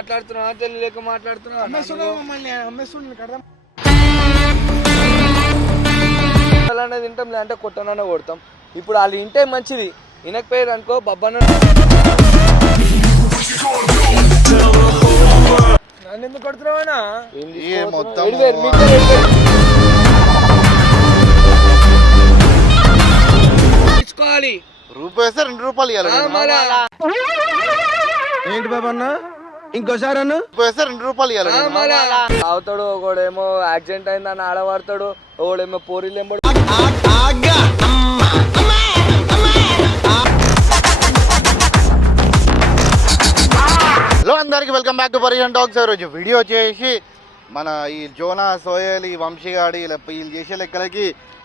మాట్లాడుతున్నా తెలియలేక మాట్లాడుతున్నా తింటాం లేదంటే కొట్టనన్నా కొడతాం. ఇప్పుడు వాళ్ళు ఇంటే మంచిది, వినకపోయారు అనుకో బబ్బన్న నన్ను ఎందుకు కొడుతున్నావా? తీసుకోవాలి రూపాయి 2 రూపాయలు ఏంటి బాబన్న ఇంకోసారి అన్న రూపాయి 2 రూపాయలు అవుతాడు. ఒకడేమో యాక్సిడెంట్ అయిందని ఆడవాడతాడు, ఒకడేమో పోరీలు ఎంబడు. హలో అందరికి వెల్కమ్ బ్యాక్ టు పరిజన్ టాక్స్. రోజు వీడియో చేసి మన ఈ జోనా సోయల్ ఈ వంశీగాడి వీళ్ళు చేసే లెక్కలకి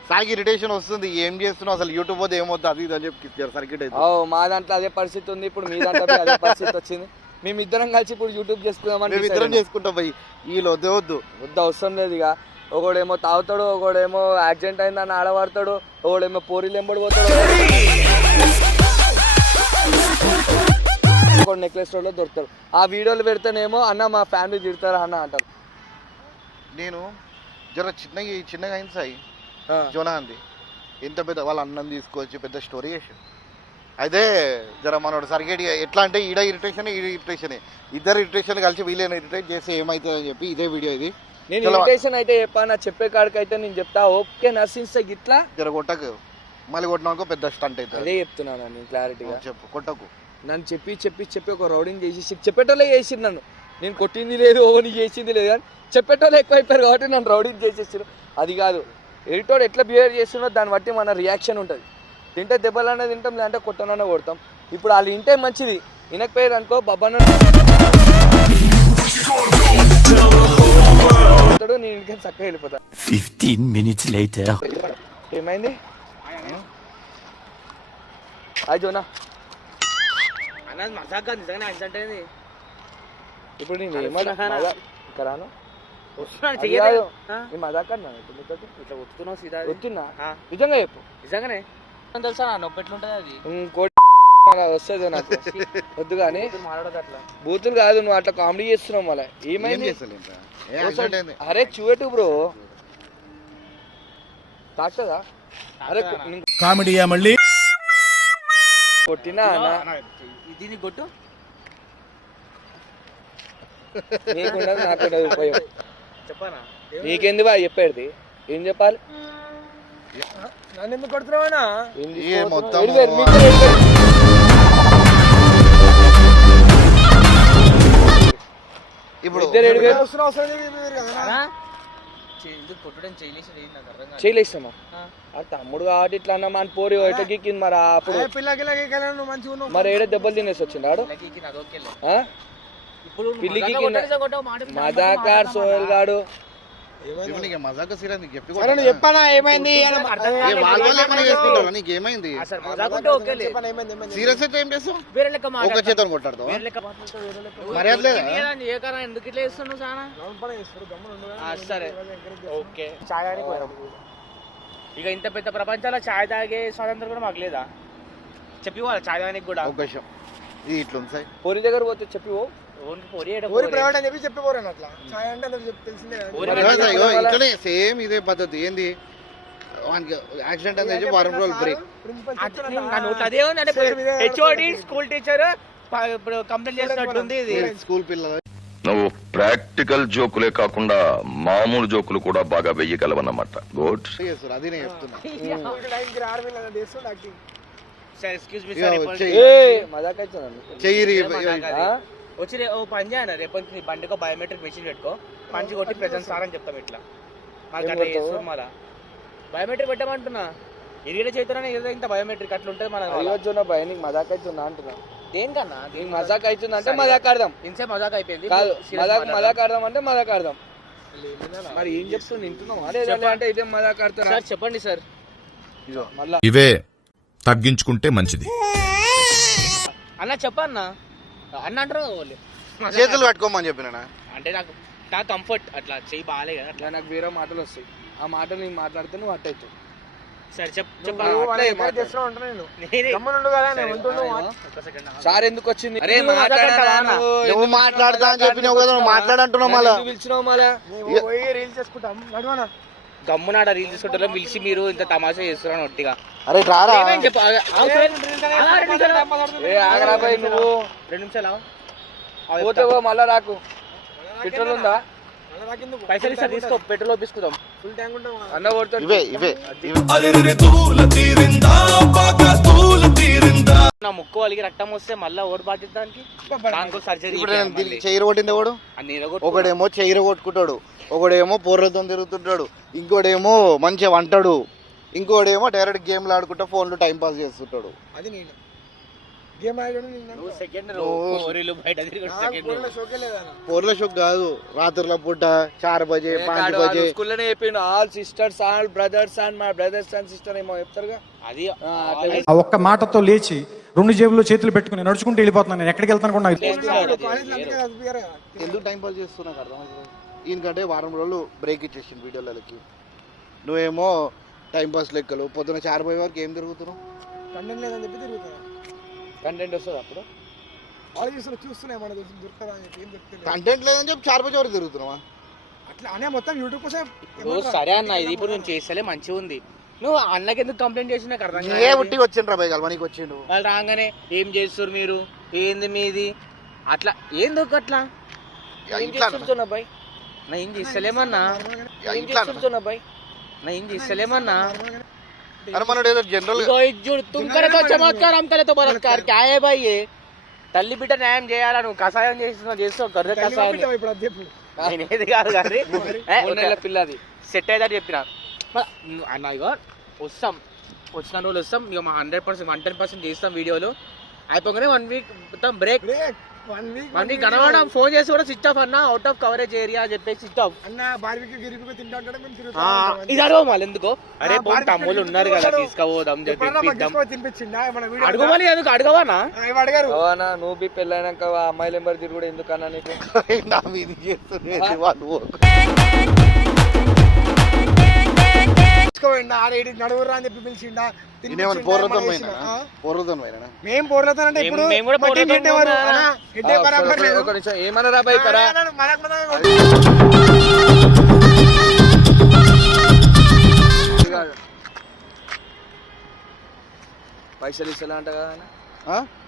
సాగి ఇరిటేషన్ వస్తుంది. ఏం చేస్తున్నావు అసలు యూట్యూబ్ పోతే ఏమవుతుంది అది ఇది అని చెప్పి సర్కిట్ అయితే మా దాంట్లో అదే పరిస్థితి ఉంది. ఇప్పుడు మీ దాంట్లో అదే పరిస్థితి వచ్చింది. మేమిద్దరం కలిసి ఇప్పుడు యూట్యూబ్ చేసుకుందామని మేమిద్దరం చేసుకుంటాం పోయి వీళ్ళు వద్దు అవసరం లేదు. ఇక ఒకడేమో తాగుతాడు, ఒకడేమో యాక్సిడెంట్ అయిందని ఆడవాడతాడు, ఒకడేమో పోరీలు ఎంబడి పోతాడు, ఒకడు నెక్లెస్ రోడ్లో దొరుకుతాడు. ఆ వీడియోలు పెడితేనేమో అన్న మా ఫ్యామిలీ తిడతారా అన్న అంటారు. నేను జర చిన్నగా అయింది సాయి జోనా అంది ఎంత పెద్ద వాళ్ళ అన్నం తీసుకొచ్చి పెద్ద స్టోరీ చేసి అయితే జర మనోడు సరిగేట్ ఎట్లా అంటే ఈడ ఇరిటేషన్ ఇద్దరు ఇరిటేషన్ కలిసి వీళ్ళని ఇరిటేట్ చేసి ఏమవుతుంది అని చెప్పి ఇదే వీడియో ఇది. నేను ఇరిటేషన్ అయితే చెప్పా చెప్పే కాడికి అయితే నేను చెప్తా ఓకే నర్సింగ్స్ ఇట్లా జర కొట్టకు మళ్ళీ కొట్టినాకో పెద్ద స్టంట్ అవుతుంది. అదే చెప్తున్నాను నేను క్లారిటీగా చెప్పు కొట్టకు. నన్ను చెప్పి ఒక రౌడింగ్ చేసి చెప్పేటోళ్ళే చేసి నన్ను నేను కొట్టింది లేదు ఓని చేసింది లేదు కానీ చెప్పేటోళ్ళు ఎక్కువైపోయారు కాబట్టి నన్ను రౌడింగ్ చేసేసారు. అది కాదు ఎడిటోడు ఎట్లా బిహేవ్ చేస్తున్నో దాన్ని బట్టి మన రియాక్షన్ ఉంటుంది. తింటే దెబ్బలన్నా తింటాం లేదంటే కొట్టనన్నా కొడతాం. ఇప్పుడు వాళ్ళు ఇంటే మంచిది, వినకపోయారు అనుకో బబ్బన్న నేను ఇంటికి చక్కగా వెళ్ళిపోతా. 15 minutes later. ఏమైంది హాయ్ జోనా మజాక్ నిజంగానే యాక్సిడెంట్ అయింది. ఇప్పుడు నేను ఏమన్నా రాను మజాక్ అన్నా ఇట్లా వస్తున్నావు సీదా వస్తున్నా నిజంగా చెప్పు నిజంగానే తెలుసా నొప్పి ఎట్లుంటుంది అది వస్తుంది నాకు వద్దు కానీ మాట్లాడదు బూతులు కాదు నువ్వు అట్లా కామెడీ చేస్తున్నావు. మళ్ళీ ఏమైంది అరే చూపెట్టు బ్రో తాకుతుందా? అరే కామెడీయా మళ్ళీ కొట్టినా దీన్ని కొట్టు నీకుండదు నాకుండదు ఉపయోగం చెప్పానా? నీకెంది బా చెప్పేది ఏం చెప్పాలి? నన్ను ఎందుకు కొడుతున్నావా? ఇప్పుడు చేయలేస్తామా తమ్ముడు కాబట్టి ఇట్లా అన్నా మన పోరి ఎటకిక్కింది మరి అప్పుడు మరి ఏడే దెబ్బలు తినేసి వచ్చింది ఆడు పిల్లికి మజాకార్ సోహెల్ గాడు చెప్పానా ఏమైంది నీకేమైంది సీరియస్ అయితే ఏం చేస్తావు? ఒక చేతులు కొట్టాడు ఎందుకు ఇట్లా చేస్తున్నావు సరే ఓకే చాయ్ అని ఇక ఇంత పెద్ద ప్రపంచంలో చాయ్ తాగే స్వాతంత్రం కూడా మాకు లేదా? చెప్పి వాళ్ళ చాయ్ తాగడానికి కూడా అవకాశం ఇట్లా పోరి దగ్గర పోతే చెప్పి ఇక్కడే సేమ్ ఇదే పద్ధతి. ఏంది యాక్సిడెంట్ అనేది వారం రోజులు బ్రేక్. స్కూల్ టీచర్ ఇప్పుడు కంప్లైంట్ చేసినట్టుంది. స్కూల్ పిల్లలు నువ్వు ప్రాక్టికల్ జోకులే కాకుండా మామూలు జోకులు కూడా బాగా వెయ్యగలవన్నమాట. గుడ్ అది నేను చెప్తున్నా. వచ్చి ఓ పని చేయను రేపు బండికో బయోమెట్రిక్ మెషిన్ పెట్టుకో పంచి కొట్టి ప్రెసెంట్ సార్ అని చెప్తాం. ఇట్లా మాకు అట్లా చేస్తాం. మళ్ళా బయోమెట్రిక్ పెట్టమంటున్నా ఎరిగిన చేతున్నా ఏదో ఇంత బయోమెట్రిక్ అట్లా ఉంటుంది. మన భయ నీకు మజాక్ అవుతుందా అంటున్నా. దేనికన్నా నీకు మజాక్ అవుతుంది అంటే మజాక్ ఆడదాం. ఇంతే మజాక్ అయిపోయింది కాదు మజాక్ ఆడదాం అంటే మజాక్ ఆడదాం. మరి ఏం చెప్తుంది వింటున్నాం అంటే ఇదే మజాక్ ఆడతారు. సార్ చెప్పండి సార్ మళ్ళా ఇవే తగ్గించుకుంటే మంచిది అన్న చెప్పన్నా అన్న అంటారు చేతులు కట్టుకోమని చెప్పిన అంటే నాకు కంఫర్ట్ అట్లా చెయ్యి బాగాలే కదా అట్లా నాకు వేరే మాటలు వస్తాయి. ఆ మాటలు నేను మాట్లాడితే నువ్వు అట్ అవుతావు. సరే సార్ ఎందుకు వచ్చింది? అరే నువ్వు మాట్లాడతా అని చెప్పినావు కదా, నువ్వు మాట్లాడంటున్నావు మళ్ళా పిలిచినావు మళ్ళా. గమ్మునాడ రీల్ తీసుకుంటారో పిలిచి మీరు ఇంత తమాషా చేస్తున్నాను ఒట్టిగా. అరే రారా చెప్పు ఆగరా బాయ్, నువ్వు 2 నిమిషాలు పోతే మళ్ళా రాకు. పెట్రోల్ ఉందా? పైసలు ఇస్తా తీసుకో, పెట్రోల్ ఒప్పించుకుందాం. అన్న కొడుతాడు. ఇవే ఇవే నా ముక్కు వాళ్ళకి రక్తం వస్తే మళ్ళీ ఓడి బాధ్యతానికి దానికి సర్జరీ ఇప్పుడు నేను దీనికి చెయ్యి కొట్టింది ఎవడు? ఒకడేమో చెయ్యి కొట్టుకుంటాడు, ఒకడేమో పోర్లతో తిరుగుతుంటాడు, ఇంకోడేమో మంచిగా వంటాడు, ఇంకోడేమో డైరెక్ట్ గేమ్లు ఆడుకుంటా ఫోన్లో టైం పాస్ చేస్తుంటాడు. అది నేను గేమ్ ఆడాను. పోర్ల షోక్ కాదు, రాత్రుల పూట 4 బజే 5 బజే స్కూల్లోనే చెప్పిండు all sisters all brothers and my brothers and sister ఏమో చెప్తారుగా. అది ఆ ఒక్క మాటతో లేచి 2 జేబుల్లో చేతులు పెట్టుకుని నడుచుకుంటూ వెళ్ళిపోతున్నాను. నేను ఎక్కడికి వెళ్తాను కూడా నాకు ఎందుకు టైం పాస్ చేస్తున్నా నాకు అర్థమవుతుంది. ఈయనకంటే వారం రోజులు బ్రేక్ ఇచ్చేసింది వీడియోలకి. నువ్వేమో టైం పాస్ లెక్కలు పొద్దున 4 బజే వరకు ఏం తిరుగుతున్నావు? కంటెంట్ లేదని చెప్పి తిరుగుతున్నా. కంటెంట్ వస్తుంది అప్పుడు ఆలోచిస్తున్నా, చూస్తున్నాయి మన దొరుకుతుందా అని చెప్పి. ఏం చెప్తే కంటెంట్ లేదని చెప్పి 4 బజే వరకు తిరుగుతున్నావా? అట్లా అనే మొత్తం యూట్యూబ్ కోసం. సరే అన్న, ఇది ఇప్పుడు నేను చేస్తలే మంచిగా ఉంది. నువ్వు అన్నకి ఎందుకు కంప్లైంట్ చేసి నాకు అర్థం ఏ ఉట్టికి వచ్చిండ్రు రా బైగాలు మనకి వచ్చిండు. వాళ్ళు రాగానే ఏం చేస్తారు మీరు, ఏంది మీది, అట్లా ఎందుకు అట్లా చేస్తున్నా బాయ్, నా ఏం చేస్తలేమన్నా, చేస్తున్నా బాయ్, నా ఏం చేస్తలేమన్నా. అరే మనోడు ఏదో జనరల్ తుమ్కరతో చమత్కారం కలతో బలత్కార్ క్యా హై భాయ్ ये? తల్లి బిడ్డ న్యాయం చేయాలా, నువ్వు కషాయం చేస్తావు గర్రె కషాయం. ఇప్పుడు అది చెప్పు. నేను ఏది కాదు కానీ పిల్లది సెట్ అయ్యేది చెప్పిన అన్న. ఇగో వస్తాం, వచ్చిన రోజులు వస్తాం, ఇక మా 100% 110% చేస్తాం వీడియోలు. అయిపోగానే 1 వీక్ మొత్తం బ్రేక్. 1 వీక్ కనబడడం, ఫోన్ చేసి కూడా స్విచ్ ఆఫ్ అన్న, అవుట్ ఆఫ్ కవరేజ్ ఏరియా అని చెప్పేసి స్విచ్ ఆఫ్. అన్న బార్బిక్యూ గిరిబిక్యూ తింటా ఉంటాడు, మేము తిరుగుతాం. ఇది అడగ మళ్ళీ ఎందుకో, అరే తమ్ముళ్ళు ఉన్నారు కదా తీసుకుపోదాం తినిపించిందా మన వీడియో? అడగమని ఎందుకు అడగవానా? అడిగారు అవునా? నువ్వు బి పెళ్ళైనాక అమ్మాయిలు ఎంబర్ తిరుగుడు ఎందుకన్నా నీకు? నా మీద చేస్తున్నారు వాళ్ళు. ఆడేడి నడువురా అని చెప్పి పిలిచిండా. పోర్లతో పోయినా మేము పోర్లతో అంటే ఇప్పుడు మేము కూడా పోర్లతో పెట్టేవారు. ఇట్టే బరాబర్ లేదు. ఒక నిమిషం ఏమన్నారా బాయ్ కరా? పైసలు ఇస్తలే అంట కదా ఆయన?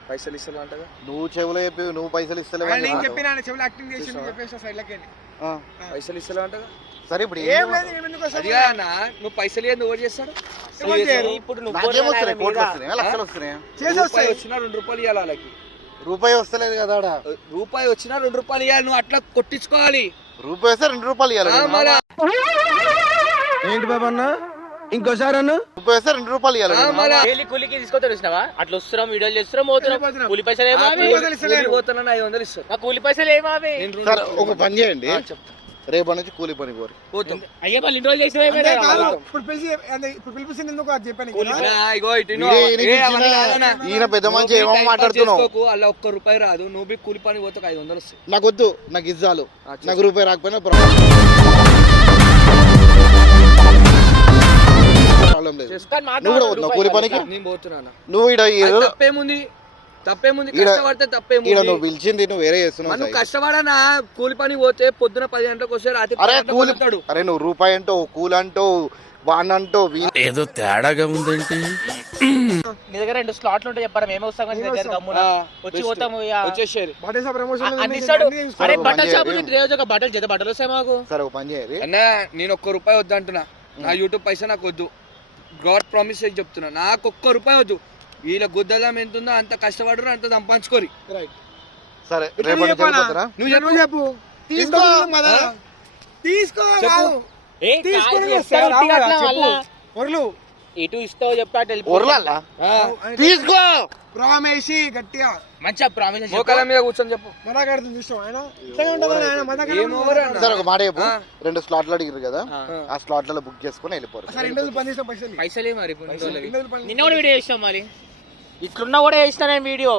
పైసలు ఇస్తలే అంటగా? నువ్వు చెవులో చెప్పి నువ్వు పైసలు ఇస్తలేవు. నేను చెప్పిన చెవులు యాక్టింగ్ చేసి చెప్పేసి సైడ్ లకి పైసలు ఇస్తలే అంటగా? సరే ఇప్పుడు ఏం లేదు, మేము ఎందుకు వస్తాం? అది అన్న, నువ్వు పైసలు ఏంది ఓవర్ చేస్తాడు? ఇప్పుడు నువ్వు నాకేం వస్తున్నాయి? కోట్లు వస్తున్నాయా? లక్షలు వస్తున్నాయా? రూపాయి వచ్చినా 2 రూపాయలు ఇవ్వాలి వాళ్ళకి. రూపాయి వస్తలేదు కదా ఆడ. రూపాయి వచ్చినా 2 రూపాయలు ఇవ్వాలి, నువ్వు అట్లా కొట్టించుకోవాలి. రూపాయి వస్తే 2 రూపాయలు ఇవ్వాలి. ఏంటి బాబు అన్న, ఇంకోసారి అన్న? రూపాయి వస్తే 2 రూపాయలు ఇవ్వాలి. డైలీ కూలికి తీసుకొస్తారు చూసినావా? అట్లా వస్తున్నాం, వీడియోలు చేస్తున్నాం, పోతున్నాం. కూలి పైసలు ఏమావి? పోతున్నా 500 ఇస్తారు. నా కూలి పైసలు ఏమావి? సరే ఒక పని చేయండి, రేపటి నుంచి కూలి పని పోరు. పోతాం. అయ్యే వాళ్ళు ఇన్ని రోజులు చేసిన ఇప్పుడు పిలిపించింది ఎందుకు అది చెప్పాను. ఇగో ఇటు ఈయన పెద్ద మంచి ఏమో మాట్లాడుతున్నావు. అలా 1 రూపాయి రాదు, నువ్వు బి కూలి పని పోతే 500 వస్తాయి. నాకు వద్దు, నాకు ఇజ్జాలు. నాకు రూపాయి రాకపోయినా ప్రాబ్లం లేదు. నువ్వు కూడా వద్దు కూలి పనికి. నేను పోతున్నా. నువ్వు తప్పేముంది కష్టపడితే తప్పేముంది? నువ్వు పిలిచింది నువ్వు వేరే చేస్తున్నావు. నువ్వు కష్టపడనా? కూలి పని పోతే పొద్దున 10 గంటలకు వస్తే రాత్రి అరే నువ్వు రూపాయి అంటావు, కూలి అంటావు, వాన్ అంటావు. ఏదో తేడాగా ఉందేంటి? నీ దగ్గర 2 స్లాట్లు ఉంటే చెప్పారా? మేమే వస్తాం కానీ దగ్గర గమ్మున వచ్చి పోతాము. వచ్చేసారు అన్ని ఇస్తాడు. అరే బట్టల షాపు రోజు ఒక బట్టలు చేత బట్టలు వస్తాయి మాకు. సరే ఒక పని చేయాలి అన్న, నేను 1 రూపాయి వద్దు అంటున్నా. నా యూట్యూబ్ పైసా నాకు వద్దు, గాడ్ ప్రామిస్ చేసి చెప్తున్నా. నాకు 1 రూపాయి వద్దు. వీళ్ళ గుద్దలం ఎంత ఉందో అంత కష్టపడరు, అంత సంపాదించుకోరి. సరే రేపటి నుంచి వెళ్ళిపోతారా? నువ్వు చెప్పు. తీసుకో ఇటు ఇస్తావు చెప్పా తీసుకో ప్రామేసి గట్టిగా మంచిగా ప్రామిస్ మోకాల మీద కూర్చొని చెప్పు. మదాకాడుతుంది చూస్తాం ఆయన. సరే ఒక మాట చెప్పు, 2 స్లాట్లు అడిగారు కదా, ఆ స్లాట్లలో బుక్ చేసుకుని వెళ్ళిపోరు. పైసలే మరి. నిన్న కూడా వీడియో చేసినాం మరి, ఇట్లున్నా కూడా చేసిన నేను వీడియో.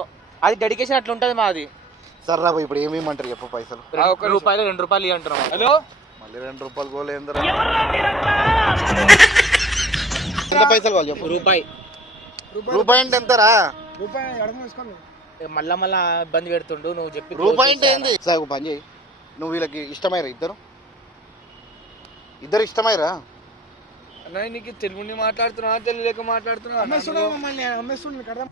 అది డెడికేషన్ అట్లుంటది మాది. సరే రా ఇప్పుడు ఏమేమంటారు చెప్పు పైసలు? 1 రూపాయలు 2 రూపాయలు అంటున్నాం. హలో, మళ్ళీ 2 రూపాయలు గోలేందరా? ఎంత పైసలు కావాలి చెప్పు. రూపాయి రూపాయి అంటే ఎంతరా? రూపాయి అడుగు వేసుకోండి. మళ్ళా ఇబ్బంది పెడుతుండు నువ్వు చెప్పి. రూపాయి అంటే ఏంది? సాగు పని చేయి, నువ్వు వీళ్ళకి ఇష్టమైరా? ఇద్దరు ఇష్టమైరా? అన్న నీకు తెలుగుని మాట్లాడుతున్నా తెలియలేక మాట్లాడుతున్నా అమ్మేస్తుండే మమ్మల్ని, అమ్మేస్తుండే మీకు అర్థం.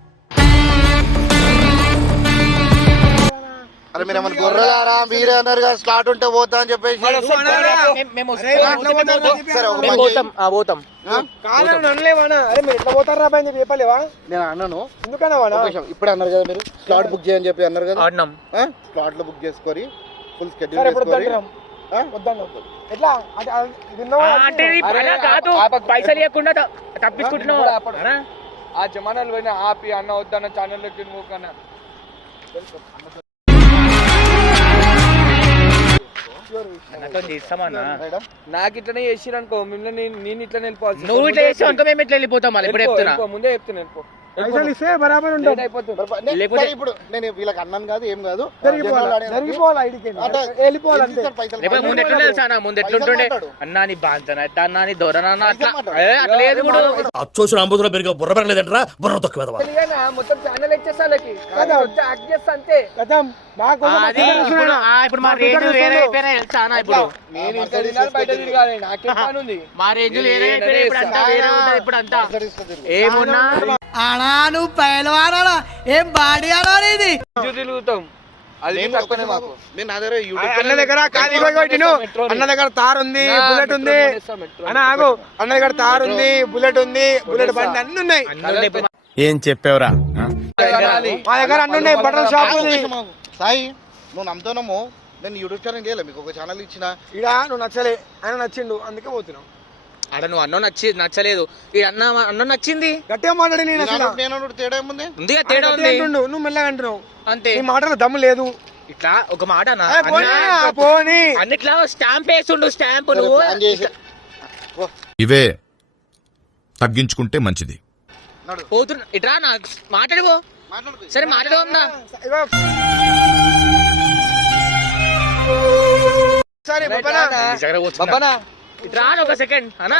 అరే మీరు ఏమన్నా గొర్రెలారా? మీరే అన్నారు కదా స్లాట్ ఉంటే పోతా అని చెప్పేసి. మేము సరే ఒక పని చేయి. పోతాం. కాదని అనలేవానా? అరే మీరు ఎట్లా పోతారా బాయ్ అని చెప్పి చెప్పలేవా? నేను అన్నాను ఎందుకన్నా వానా? ఇప్పుడు అన్నారు కదా మీరు స్లాట్ బుక్ చేయని చెప్పి అన్నారు కదా. ఆడినాం. స్లాట్ లో బుక్ చేసుకొని ఫుల్ సరే షెడ్యూల్ ఇప్పుడు చేసుకొని. వద్దాం. ఎట్లా ఇది ఉన్నవా? అంటే కాదు, పైసలు ఇవ్వకుండా తప్పించుకుంటున్నావు. ఆ జమానాలు పోయినా ఆపి అన్న వద్దన్న ఛానల్లో తినుకోకన్నా. చేస్తామన్నా. నాకు ఇట్లనే చేసిరు అనుకో మిమ్మల్ని నేను ఇట్లనే వెళ్ళిపోవాలి. నువ్వు ఇట్లా చేసావు అనుకో మేము ఇట్లా వెళ్ళిపోతాం. మళ్ళీ ఇప్పుడు చెప్తున్నా, ముందే చెప్తున్నా వెళ్ళిపో. పైసలు ఇస్తే బరాబర్ ఉంటుంది. లేకపోతే ఇప్పుడు నేను వీళ్ళకి అన్నాను కాదు ఏం కాదు. జరిగిపోవాలి ఐడికి వెళ్ళిపోవాలి అంతే. లేకపోతే ముందు ఎట్లా తెలుసా అన్న? ముందు ఎట్లుంటుండే అన్నా నీ బాంచన అన్నా నీ దొరనన్నా అట్లా అట్లా లేదు. ఇప్పుడు అచ్చోసిన అంబుధులో పెరిగా బుర్ర పెరగలేదంటరా, బుర్ర తొక్క మొత్తం ఛానల్ ఇచ్చేస్తా వాళ్ళకి యాక్ట్ చేస్తా అంతే. అది ఇప్పుడు మా రేంజ్ వేరే అయిపోయినా తెలుసా అన్న? ఇప్పుడు నేను ఇంత దినాలు బయట తిరగాలి, నాకే పని ఉంది. మా రేంజ్ వేరే అయిపోయినా ఇప్పుడు అంతా వేరే ఉంటుంది. ఇప్పుడు అంతా ఏమున్నా తిరుగుతాం అది తక్కువనే మాకు. నేను నా దగ్గర అన్న దగ్గర అన్న దగ్గర తార్ ఉంది, బుల్లెట్ ఉంది. అన్న ఆగు, అన్న దగ్గర తార్ ఉంది, బుల్లెట్ ఉంది, బుల్లెట్ బండి అన్ని ఉన్నాయి. ఏం చెప్పావురా? మా దగ్గర అన్ని ఉన్నాయి. బట్టల షాప్ ఉంది. సాయి నువ్వు నమ్ముతానము. నేను యూట్యూబ్ ఛానల్ చేయలే, మీకు ఒక ఛానల్ ఇచ్చిన. ఇడ నువ్వు నచ్చలే, ఆయన నచ్చిండు అందుకే పోతున్నావు. అడ నువ్వు అన్నం నచ్చలేదు, ఈ అన్నం నచ్చింది. గట్టిగా మాట్లాడి నేను అసలు నేను తేడా ఏముంది? ఉందిగా తేడా ఉంది. నువ్వు మెల్లగా అంటున్నావు అంతే. నీ మాటలో దమ్ము లేదు. ఇట్లా ఒక మాట పోనీ అన్నిట్లా స్టాంప్ వేస్తుండు. స్టాంప్ నువ్వు ప్లాన్ చేసి ఇవే తగ్గించుకుంటే మంచిది. పోతున్నా. ఇట్లా నా మాట్లాడుకో. మాట్లాడుకో. సరే మాట్లాడుకుందా. సరే బాబానా ఇట్లా ఒక సెకండ్ అన్నా.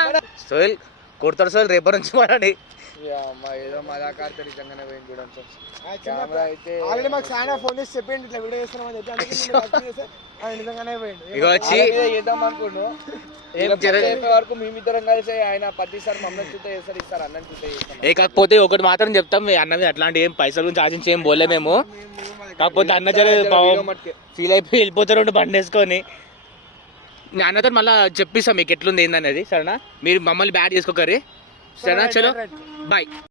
సోహెల్ కొడతాడు సోహెల్, రేపటి నుంచి మాట్లాడి. ఏదో మజాకాడతారు నిజంగానే పోయింది చూడండి. కెమెరా అయితే ఆల్రెడీ మాకు చాలా ఫోన్ చేసి చెప్పిండు ఇట్లా వీడియో చేస్తున్నామని చెప్పి. ఆయన నిజంగానే పోయిండు. ఇక వచ్చి చేద్దాం అనుకోండు. వరకు మేమిద్దరం కలిసి ఆయన ప్రతిసారి మమ్మల్ని చూస్తే చేస్తారు, ఇస్తారు అన్నని చూస్తే చేస్తాం. కాకపోతే ఒకటి మాత్రం చెప్తాం, అన్నది అట్లాంటి ఏం పైసల గురించి ఆశించి ఏం పోలే మేము. కాకపోతే అన్న జర ఫీల్ అయిపోయి వెళ్ళిపోతారు బండి వేసుకొని. అన్నతో మళ్ళీ చెప్పిస్తాం మీకు ఎట్లుంది ఏందనేది. సరేనా? మీరు మమ్మల్ని బ్యాడ్ చేసుకోకర్రీ. సరేనా? చలో బాయ్.